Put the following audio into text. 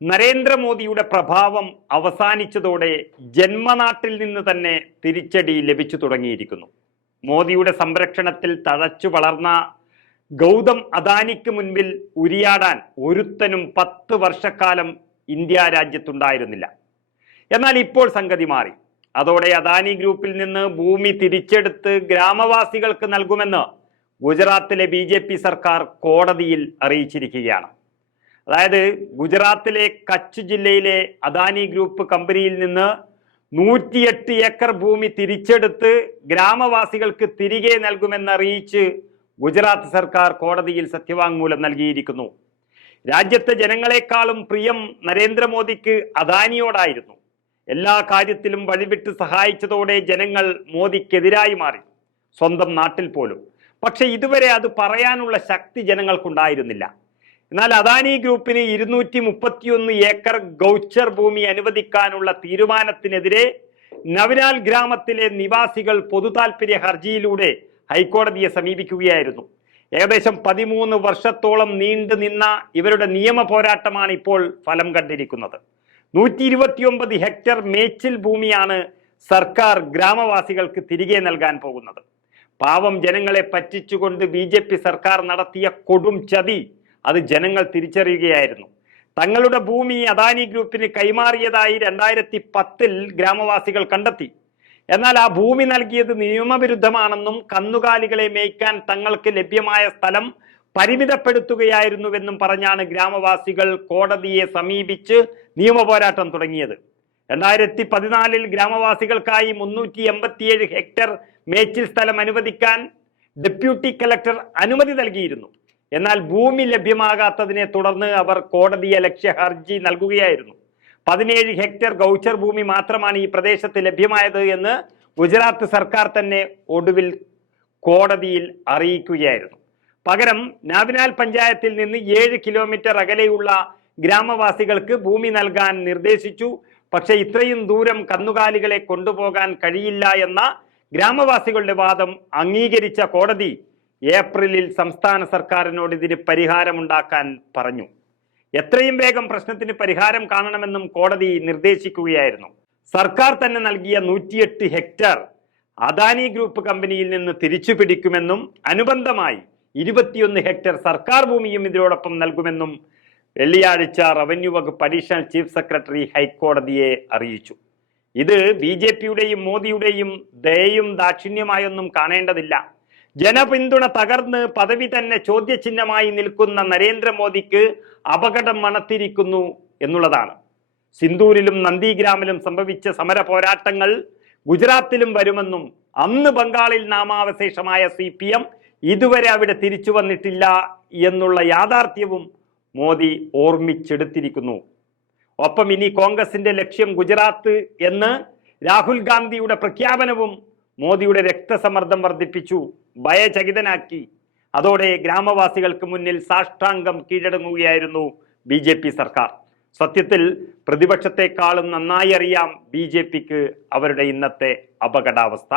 നരേന്ദ്രമോദിയുടെ പ്രഭാവം അവസാനിച്ചതോടെ ജന്മനാട്ടിൽ നിന്ന് തന്നെ തിരിച്ചടി ലഭിച്ചു തുടങ്ങിയിരിക്കുന്നു. മോദിയുടെ സംരക്ഷണത്തിൽ തഴച്ചു വളർന്ന ഗൗതം അദാനിക്ക് മുൻപിൽ ഉരിയാടാൻ ഒരുത്തനും പത്ത് വർഷക്കാലം ഇന്ത്യ രാജ്യത്തുണ്ടായിരുന്നില്ല. എന്നാൽ ഇപ്പോൾ സംഗതി മാറി. അതോടെ അദാനി ഗ്രൂപ്പിൽ നിന്ന് ഭൂമി തിരിച്ചെടുത്ത് ഗ്രാമവാസികൾക്ക് നൽകുമെന്ന് ഗുജറാത്തിലെ ബി സർക്കാർ കോടതിയിൽ അറിയിച്ചിരിക്കുകയാണ്. അതായത് ഗുജറാത്തിലെ കച്ച് ജില്ലയിലെ അദാനി ഗ്രൂപ്പ് കമ്പനിയിൽ നിന്ന് നൂറ്റിയെട്ട് ഏക്കർ ഭൂമി തിരിച്ചെടുത്ത് ഗ്രാമവാസികൾക്ക് തിരികെ നൽകുമെന്നറിയിച്ച് ഗുജറാത്ത് സർക്കാർ കോടതിയിൽ സത്യവാങ്മൂലം നൽകിയിരിക്കുന്നു. രാജ്യത്തെ ജനങ്ങളെക്കാളും പ്രിയം നരേന്ദ്രമോദിക്ക് അദാനിയോടായിരുന്നു. എല്ലാ കാര്യത്തിലും വഴിവിട്ട് സഹായിച്ചതോടെ ജനങ്ങൾ മോദിക്കെതിരായി മാറി. സ്വന്തം നാട്ടിൽ പോലും. പക്ഷെ ഇതുവരെ അത് പറയാനുള്ള ശക്തി ജനങ്ങൾക്കുണ്ടായിരുന്നില്ല. എന്നാൽ അദാനി ഗ്രൂപ്പിന് ഇരുന്നൂറ്റി മുപ്പത്തിയൊന്ന് ഏക്കർ ഗൗച്ചർ ഭൂമി അനുവദിക്കാനുള്ള തീരുമാനത്തിനെതിരെ നവനാൽ ഗ്രാമത്തിലെ നിവാസികൾ പൊതുതാൽപര്യ ഹർജിയിലൂടെ ഹൈക്കോടതിയെ സമീപിക്കുകയായിരുന്നു. ഏകദേശം പതിമൂന്ന് വർഷത്തോളം നീണ്ടു നിന്ന ഇവരുടെ നിയമ പോരാട്ടമാണ് ഇപ്പോൾ ഫലം കണ്ടിരിക്കുന്നത്. നൂറ്റി ഇരുപത്തിയൊമ്പത് ഹെക്ടർ മേച്ചിൽ ഭൂമിയാണ് സർക്കാർ ഗ്രാമവാസികൾക്ക് തിരികെ നൽകാൻ പോകുന്നത്. പാവം ജനങ്ങളെ പറ്റിച്ചുകൊണ്ട് ബി സർക്കാർ നടത്തിയ കൊടും ചതി അത് ജനങ്ങൾ തിരിച്ചറിയുകയായിരുന്നു. തങ്ങളുടെ ഭൂമി അദാനി ഗ്രൂപ്പിന് കൈമാറിയതായി രണ്ടായിരത്തി പത്തിൽ ഗ്രാമവാസികൾ കണ്ടെത്തി. എന്നാൽ ആ ഭൂമി നൽകിയത് നിയമവിരുദ്ധമാണെന്നും കന്നുകാലികളെ മേയ്ക്കാൻ തങ്ങൾക്ക് ലഭ്യമായ സ്ഥലം പരിമിതപ്പെടുത്തുകയായിരുന്നുവെന്നും പറഞ്ഞാണ് ഗ്രാമവാസികൾ കോടതിയെ സമീപിച്ച് നിയമപോരാട്ടം തുടങ്ങിയത്. രണ്ടായിരത്തി പതിനാലിൽ ഗ്രാമവാസികൾക്കായി മുന്നൂറ്റി എൺപത്തിയേഴ് ഹെക്ടർ മേച്ചിൽ സ്ഥലം അനുവദിക്കാൻ ഡെപ്യൂട്ടി കലക്ടർ അനുമതി നൽകിയിരുന്നു. എന്നാൽ ഭൂമി ലഭ്യമാകാത്തതിനെ തുടർന്ന് അവർ കോടതിയെ ലക്ഷ്യ ഹർജി നൽകുകയായിരുന്നു. പതിനേഴ് ഹെക്ടർ ഗൗച്ചർ ഭൂമി മാത്രമാണ് ഈ പ്രദേശത്ത് ലഭ്യമായത് എന്ന് ഗുജറാത്ത് സർക്കാർ തന്നെ ഒടുവിൽ കോടതിയിൽ അറിയിക്കുകയായിരുന്നു. പകരം നാവിനാൽ പഞ്ചായത്തിൽ നിന്ന് ഏഴ് കിലോമീറ്റർ അകലെയുള്ള ഗ്രാമവാസികൾക്ക് ഭൂമി നൽകാൻ നിർദ്ദേശിച്ചു. പക്ഷേ ഇത്രയും ദൂരം കന്നുകാലികളെ കൊണ്ടുപോകാൻ കഴിയില്ല എന്ന ഗ്രാമവാസികളുടെ വാദം അംഗീകരിച്ച കോടതി ഏപ്രിലിൽ സംസ്ഥാന സർക്കാരിനോട് ഇതിന് പരിഹാരമുണ്ടാക്കാൻ പറഞ്ഞു. എത്രയും വേഗം പ്രശ്നത്തിന് പരിഹാരം കാണണമെന്നും കോടതി നിർദ്ദേശിക്കുകയായിരുന്നു. സർക്കാർ തന്നെ നൽകിയ നൂറ്റിയെട്ട് ഹെക്ടർ അദാനി ഗ്രൂപ്പ് കമ്പനിയിൽ നിന്ന് തിരിച്ചു പിടിക്കുമെന്നും അനുബന്ധമായി ഇരുപത്തിയൊന്ന് ഹെക്ടർ സർക്കാർ ഭൂമിയും ഇതിനോടൊപ്പം നൽകുമെന്നും വെള്ളിയാഴ്ച റവന്യൂ വകുപ്പ് അഡീഷണൽ ചീഫ് സെക്രട്ടറി ഹൈക്കോടതിയെ അറിയിച്ചു. ഇത് ബി ജെ പിയുടെയും മോദിയുടെയും ദയയും ദാക്ഷിണ്യമായൊന്നും കാണേണ്ടതില്ല. ജനപിന്തുണ തകർന്ന് പദവി തന്നെ ചോദ്യചിഹ്നമായി നിൽക്കുന്ന നരേന്ദ്രമോദിക്ക് അപകടം മണത്തിരിക്കുന്നു എന്നുള്ളതാണ്. സിന്ദൂരിലും നന്ദിഗ്രാമിലും സംഭവിച്ച സമര പോരാട്ടങ്ങൾ ഗുജറാത്തിലും വരുമെന്നും അന്ന് ബംഗാളിൽ നാമാവശേഷമായ സി പി എം ഇതുവരെ അവിടെ തിരിച്ചു വന്നിട്ടില്ല എന്നുള്ള യാഥാർത്ഥ്യവും മോദി ഓർമ്മിച്ചെടുത്തിരിക്കുന്നു. ഒപ്പം ഇനി കോൺഗ്രസിന്റെ ലക്ഷ്യം ഗുജറാത്ത് എന്ന് രാഹുൽ ഗാന്ധിയുടെ പ്രഖ്യാപനവും മോദിയുടെ രക്തസമ്മർദ്ദം വർദ്ധിപ്പിച്ചു ഭയചകിതനാക്കി. അതോടെ ഗ്രാമവാസികൾക്ക് മുന്നിൽ സാഷ്ടാംഗം കീഴടങ്ങുകയായിരുന്നു ബി ജെ പി സർക്കാർ. സത്യത്തിൽ പ്രതിപക്ഷത്തെക്കാളും നന്നായി അറിയാം ബി ജെ പിക്ക് അവരുടെ ഇന്നത്തെ അപകടാവസ്ഥ.